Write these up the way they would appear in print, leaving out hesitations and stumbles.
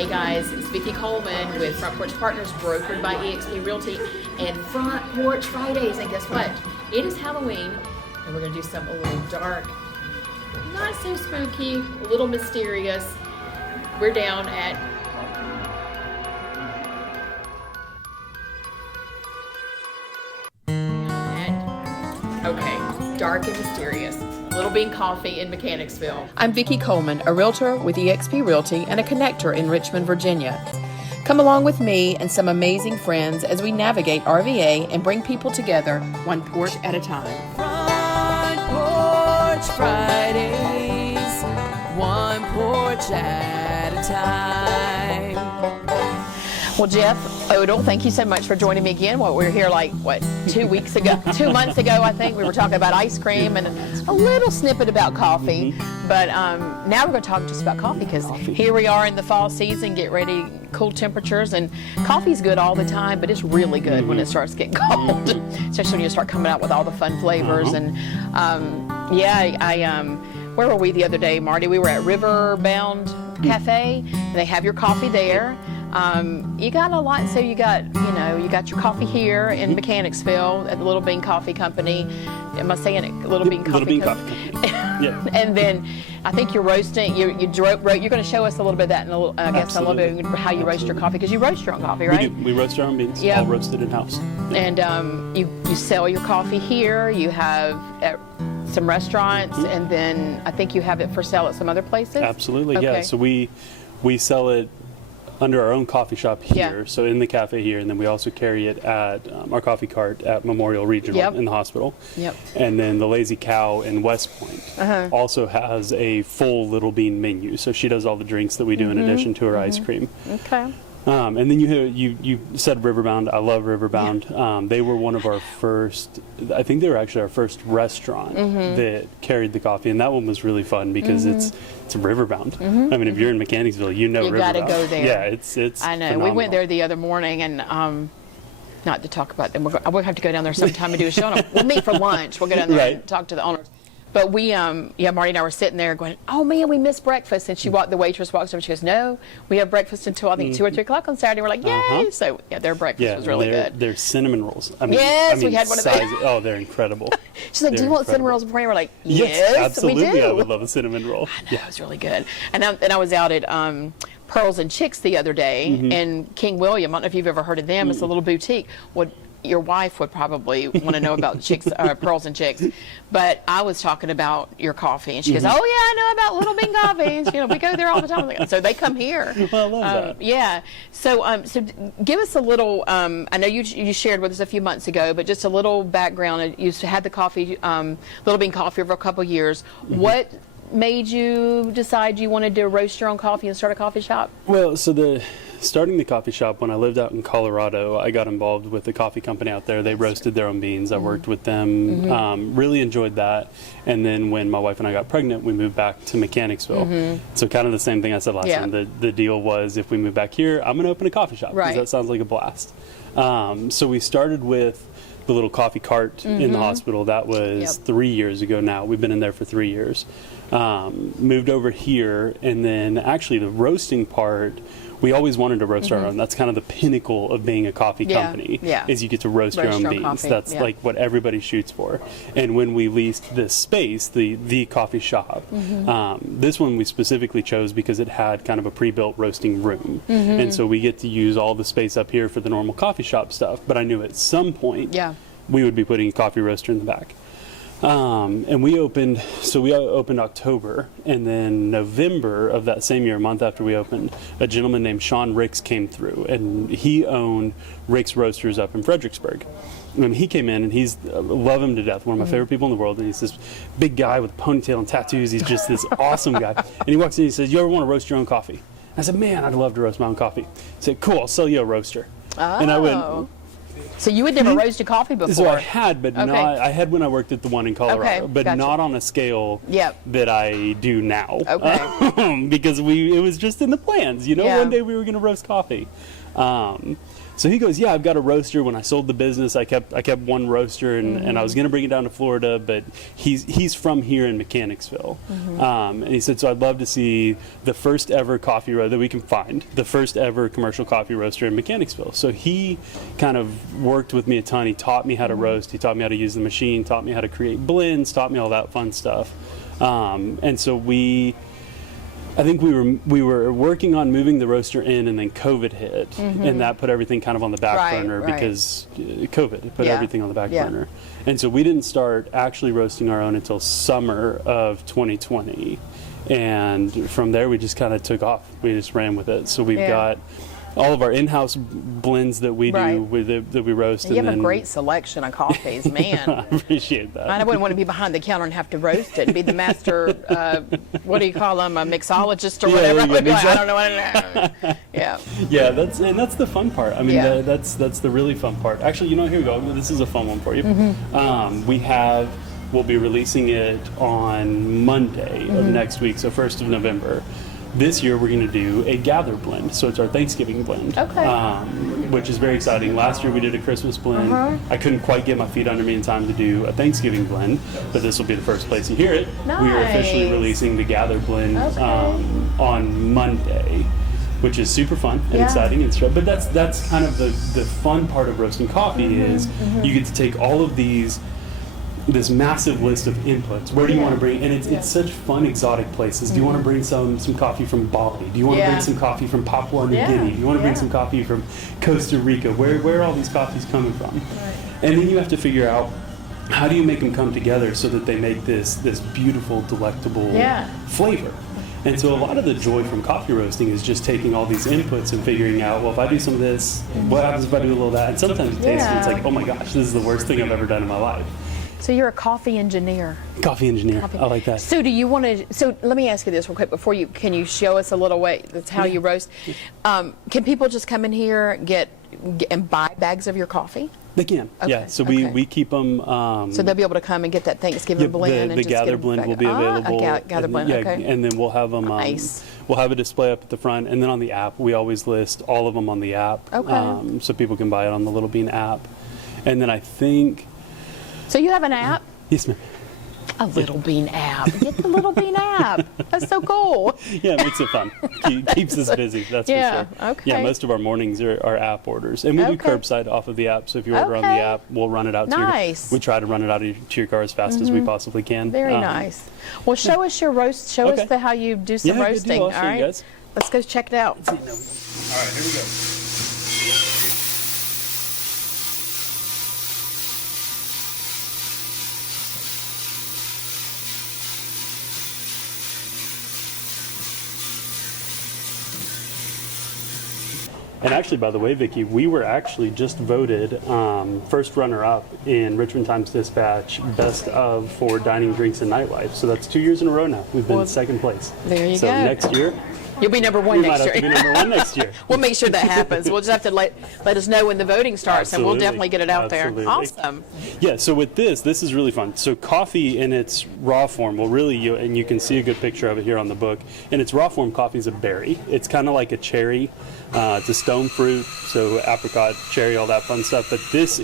Hey guys, it's Vicki Coleman with Front Porch Partners, brokered by eXp Realty and Front Porch Fridays. And guess what? It is Halloween, and we're gonna do something a little dark, not so spooky, a little mysterious. We're down at dark and mysterious. Little Bean Coffee in Mechanicsville. I'm Vicki Coleman, a realtor with eXp Realty and a connector in Richmond, Virginia. Come along with me and some amazing friends as we navigate RVA and bring people together one porch at a time. Front Porch Fridays, one porch at a time. Well, Jeff Odell, thank you so much for joining me again. Well, we were here 2 weeks ago, 2 months ago, I think. We were talking about ice cream and a little snippet about coffee. But now we're going to talk just about coffee because here we are in the fall season, get ready, cool temperatures. And coffee's good all the time, but it's really good when it starts getting cold, especially when you start coming out with all the fun flavors. And where were we the other day, Marty? We were at Riverbound Cafe. They have your coffee there. You got a lot, so you got your coffee here in Mechanicsville at the Little Bean Coffee Company. Am I saying it? Little Bean Coffee Company. Yeah. And then I think you're roasting. You're going to show us a little bit of that in a little, a little bit how you roast your coffee, because you roast your own coffee, right? We roast our own beans. All roasted in house. And you sell your coffee here. You have at some restaurants, and then I think you have it for sale at some other places. Absolutely, okay. Yeah. So we sell it under our own coffee shop here, so in the cafe here, and then we also carry it at our coffee cart at Memorial Regional in the hospital. Yep. And then the Lazy Cow in West Point also has a full Little Bean menu, so she does all the drinks that we do in addition to her ice cream. Okay. And then you said Riverbound. I love Riverbound. Yeah. They were one of our first, I think they were actually our first restaurant that carried the coffee, and that one was really fun because it's Riverbound. I mean, if you're in Mechanicsville, you know Riverbound. You got to go there. Yeah, it's I know. Phenomenal. We went there the other morning, and not to talk about them. We'll have to go down there sometime and do a show. We'll meet for lunch. We'll go down there and talk to the owners. But we, Marty and I were sitting there going, oh man, we missed breakfast. And the waitress walks over, she goes, no, we have breakfast until I think 2 or 3 o'clock on Saturday. We're like, yay! So their breakfast was really good. Their cinnamon rolls. We had one of those. Oh, they're incredible. She's like, do you want cinnamon rolls before you? We're like, yes, absolutely. We do. I would love a cinnamon roll. I know, it was really good. And I was out at Pearls and Chicks the other day in King William. I don't know if you've ever heard of them. It's a little boutique. Your wife would probably want to know about Pearls and Chicks, but I was talking about your coffee, and she goes, "Oh yeah, I know about Little Bean Coffee. And, we go there all the time." So they come here. Well, I love that. Yeah. So give us a little. I know you shared with us a few months ago, but just a little background. You had the coffee, Little Bean Coffee, for a couple of years. What made you decide you wanted to roast your own coffee and start a coffee shop? Well, starting the coffee shop, when I lived out in Colorado, I got involved with the coffee company out there. They roasted their own beans. I worked with them, really enjoyed that. And then when my wife and I got pregnant, we moved back to Mechanicsville. So kind of the same thing I said last time. The deal was, if we move back here, I'm going to open a coffee shop, because that sounds like a blast. So we started with the little coffee cart in the hospital. That was 3 years ago now. We've been in there for 3 years. Moved over here, and then actually the roasting part, we always wanted to roast our own. That's kind of the pinnacle of being a coffee company, is you get to roast your own beans. Coffee. That's like what everybody shoots for. And when we leased this space, the coffee shop, this one we specifically chose because it had kind of a pre-built roasting room. And so we get to use all the space up here for the normal coffee shop stuff. But I knew at some point we would be putting a coffee roaster in the back. And we opened October, and then November of that same year, a month after we opened, a gentleman named Sean Ricks came through, and he owned Ricks Roasters up in Fredericksburg. And he came in, and love him to death, one of my favorite people in the world, and he's this big guy with a ponytail and tattoos. He's just this awesome guy. And he walks in and he says, you ever want to roast your own coffee? I said, man, I'd love to roast my own coffee. He said, cool, I'll sell you a roaster. And I went, so you had never roasted coffee before? So I had, but not. I had when I worked at the one in Colorado, but not on a scale that I do now. Okay. Because it was just in the plans. One day we were going to roast coffee. So he goes, yeah, I've got a roaster. When I sold the business, I kept one roaster, and I was going to bring it down to Florida, but he's from here in Mechanicsville. And he said, so I'd love to see the first ever coffee roaster that we can find, the first ever commercial coffee roaster in Mechanicsville. So he kind of worked with me a ton. He taught me how to roast. He taught me how to use the machine, taught me how to create blends, taught me all that fun stuff. And so I think we were working on moving the roaster in, and then COVID hit, and that put everything kind of on the back burner because COVID put everything on the back burner. And so we didn't start actually roasting our own until summer of 2020. And from there, we just kind of took off. We just ran with it. So we've got all of our in-house blends that we do that we roast. You have a great selection of coffees, man. I appreciate that. I wouldn't want to be behind the counter and have to roast it and be the master, what do you call them, a mixologist or whatever. I don't know what Yeah, that's the fun part. I mean, that's the really fun part. Actually, here we go. This is a fun one for you. We'll be releasing it on Monday of next week, so 1st of November. This year we're going to do a gather blend, so it's our Thanksgiving blend, which is very exciting. Last year we did a Christmas blend. I couldn't quite get my feet under me in time to do a Thanksgiving blend, but this will be the first place you hear it. Nice. We are officially releasing the gather blend on Monday, which is super fun and exciting and stuff. But that's kind of the fun part of roasting coffee is you get to take all of this massive list of inputs. Where do you want to bring? And it's such fun, exotic places. Do you want to bring some coffee from Bali? Do you want to bring some coffee from Papua New Guinea? Do you want to bring some coffee from Costa Rica? Where are all these coffees coming from? And then you have to figure out how do you make them come together so that they make this beautiful, delectable flavor. And so a lot of the joy from coffee roasting is just taking all these inputs and figuring out, well, if I do some of this, what happens if I do a little of that? And sometimes it tastes, it's like, oh my gosh, this is the worst thing I've ever done in my life. So you're a coffee engineer. Coffee engineer. I like that. So do you want to? So let me ask you this real quick before you. Can you show us a little way? That's how you roast. Can people just come in here and buy bags of your coffee? They can. Okay. So we keep them. So they'll be able to come and get that Thanksgiving blend. The gather blend will be available. Gather blend. Okay. And then we'll have them. Nice. We'll have a display up at the front, and then on the app, we always list all of them on the app. Okay. So people can buy it on the Little Bean app, and then I think. So you have an app? Yes, ma'am. A Little Bean app. Get the Little Bean app. That's so cool. Yeah, it makes it fun. Keeps us busy, that's for sure. Okay. Yeah, most of our mornings are app orders. And we do curbside off of the app, so if you order on the app, we'll run it out to your we try to run it out to your car as fast as we possibly can. Very nice. Well, show us your roast. Show us how you do some roasting. All right. Let's go check it out. All right, here we go. And actually, by the way, Vicki, we were actually just voted first runner-up in Richmond Times-Dispatch Best of for Dining, Drinks, and Nightlife. So that's 2 years in a row now. We've been second place. There you go. So next year, you'll be number one next year. We might have to be number one next year. We'll make sure that happens. We'll just have to let us know when the voting starts, and we'll definitely get it out there. Awesome. Yeah, so with this is really fun. So coffee in its raw form, well, really, and you can see a good picture of it here on the book. In its raw form, coffee is a berry. It's kind of like a cherry. It's a stone fruit, so apricot, cherry, all that fun stuff. But this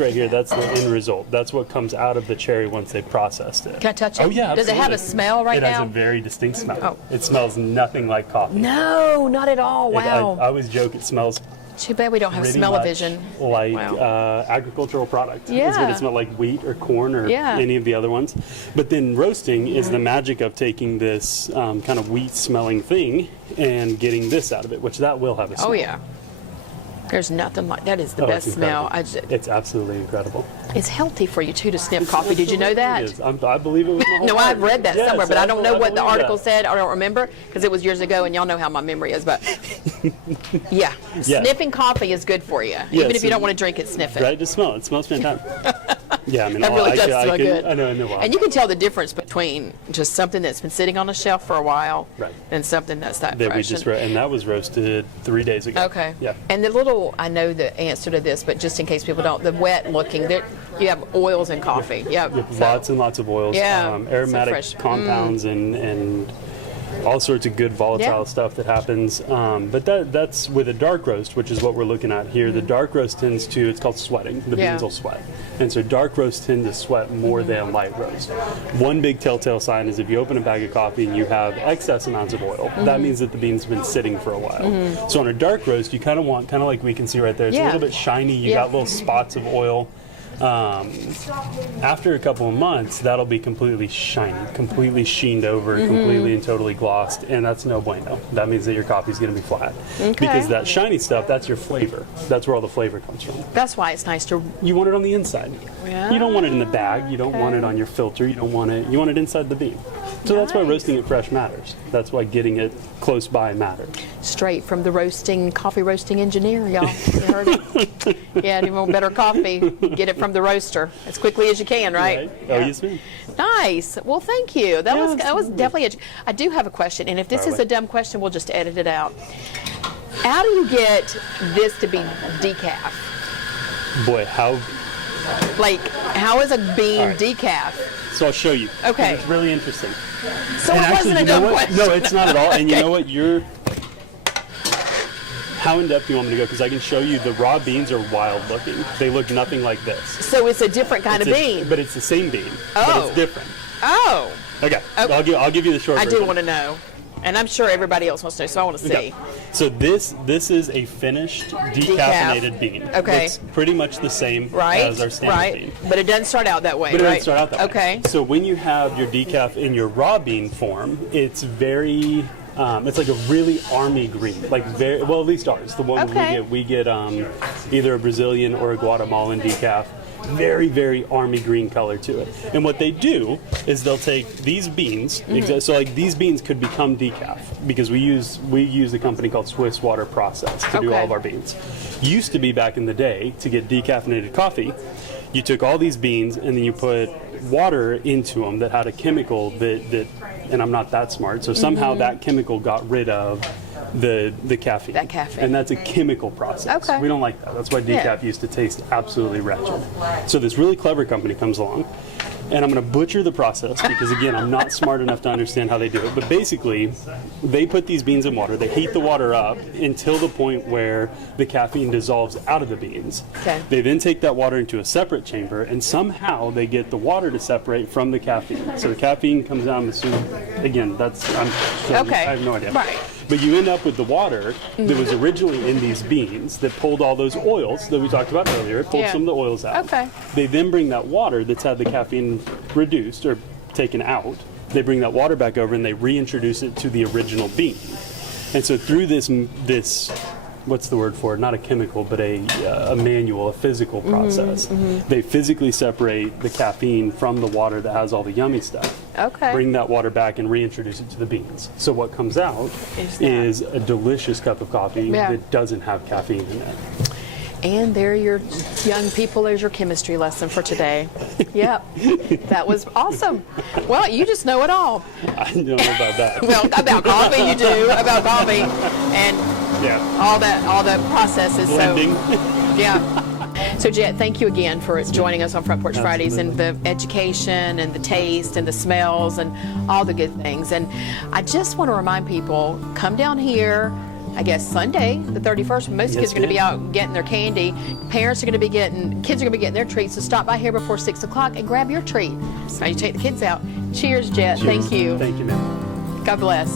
right here, that's the end result. That's what comes out of the cherry once they processed it. Can I touch it? Oh, yeah, Does it have a smell now? It has a very distinct smell. Oh. It smells nothing like coffee. No, not at all. Wow. I always joke it smells too bad we don't have smell-o-vision. Like agricultural product. Yeah. It's going to smell like wheat or corn or any of the other ones. But then roasting is the magic of taking this kind of wheat-smelling thing and getting this out of it, which that will have a smell. Oh, yeah. There's nothing like that. Is the best smell. It's absolutely incredible. It's healthy for you too to sniff coffee. Did you know that? It is. I believe it was my whole No, heart. I've read that somewhere, but I don't know what the article said. I don't remember because it was years ago, and y'all know how my memory is. But yeah, sniffing coffee is good for you. Even if you don't want to drink it, sniff it. Right, just smell it. It smells fantastic. Yeah, I mean, that really does smell good. I know why. And you can tell the difference between just something that's been sitting on a shelf for a while and something that's fresh. And that was roasted 3 days ago. Okay. Yeah. And I know the answer to this, but just in case people don't, the wet looking, you have oils in coffee. Lots and lots of oils. Yeah. Aromatic compounds and all sorts of good volatile stuff that happens. But that's with a dark roast, which is what we're looking at here. The dark roast tends to, it's called sweating. The beans will sweat. And so dark roasts tend to sweat more than light roast. One big telltale sign is if you open a bag of coffee and you have excess amounts of oil, that means that the bean's been sitting for a while. So on a dark roast, you kind of want, kind of like we can see right there, it's a little bit shiny. You got little spots of oil. After a couple of months, that'll be completely shiny, completely sheened over, completely and totally glossed, and that's no bueno. That means that your coffee's going to be flat. Because that shiny stuff, that's your flavor. That's where all the flavor comes from. That's why it's nice to... You want it on the inside. You don't want it in the bag. You don't want it on your filter. You don't want it. You want it inside the bean. So that's why roasting it fresh matters. That's why getting it close by matters. Straight from the coffee roasting engineer, y'all. You heard it? Yeah, you want better coffee, get it from the roaster as quickly as you can, right? Oh, yes, ma'am. Nice. Well, thank you. That was definitely. I do have a question, and if this is a dumb question, we'll just edit it out. How do you get this to be decaf? Boy, how? Like, how is a bean decaf? So I'll show you. Okay. It's really interesting. So it wasn't a dumb question. No, it's not at all. And you know what? How in depth do you want me to go? Because I can show you the raw beans are wild looking. They look nothing like this. So it's a different kind of bean. But it's the same bean. Oh. But it's different. Oh. Okay. I'll give you the short version. I do want to know. And I'm sure everybody else wants to know, so I want to see. Okay. So this is a finished decaffeinated bean. Okay. It's pretty much the same as our standard bean. But it doesn't start out that way, But it doesn't start out that way. Okay. So when you have your decaf in your raw bean form, it's very... it's like a really army green, like very well. At least ours, the one we get either a Brazilian or a Guatemalan decaf. Very, very army green color to it. And what they do is they'll take these beans. So like these beans could become decaf because we use a company called Swiss Water Process to do all of our beans. Used to be back in the day to get decaffeinated coffee, you took all these beans and then you put water into them that had a chemical that and I'm not that smart, so somehow that chemical got rid of the caffeine. That caffeine. And that's a chemical process. Okay. We don't like that. That's why decaf used to taste absolutely wretched. So this really clever company comes along, and I'm going to butcher the process because, again, I'm not smart enough to understand how they do it. But basically, they put these beans in water. They heat the water up until the point where the caffeine dissolves out of the beans. Okay. They then take that water into a separate chamber, and somehow they get the water to separate from the caffeine. So the caffeine comes out in the soup. Again, I have no idea. Right. But you end up with the water that was originally in these beans that pulled all those oils that we talked about earlier. It pulled some of the oils out. Okay. They then bring that water that's had the caffeine reduced or taken out. They bring that water back over and they reintroduce it to the original bean. And so through this what's the word for it? Not a chemical, but a manual, a physical process. They physically separate the caffeine from the water that has all the yummy stuff. Okay. Bring that water back and reintroduce it to the beans. So what comes out is a delicious cup of coffee that doesn't have caffeine in it. And there, your young people, there's your chemistry lesson for today. Yep. That was awesome. Well, you just know it all. I don't know about that. Well, about coffee you do, about coffee, and all the processes. Blending. So Jet, thank you again for joining us on Front Porch Fridays and the education and the taste and the smells and all the good things. And I just want to remind people, come down here. I guess Sunday, the 31st, most kids are going to be out getting their candy. Parents are going to be getting, kids are going to be getting their treats. So stop by here before 6 o'clock and grab your treat. So you take the kids out. Cheers, Jet. Cheers. Thank you. Thank you, ma'am. God bless.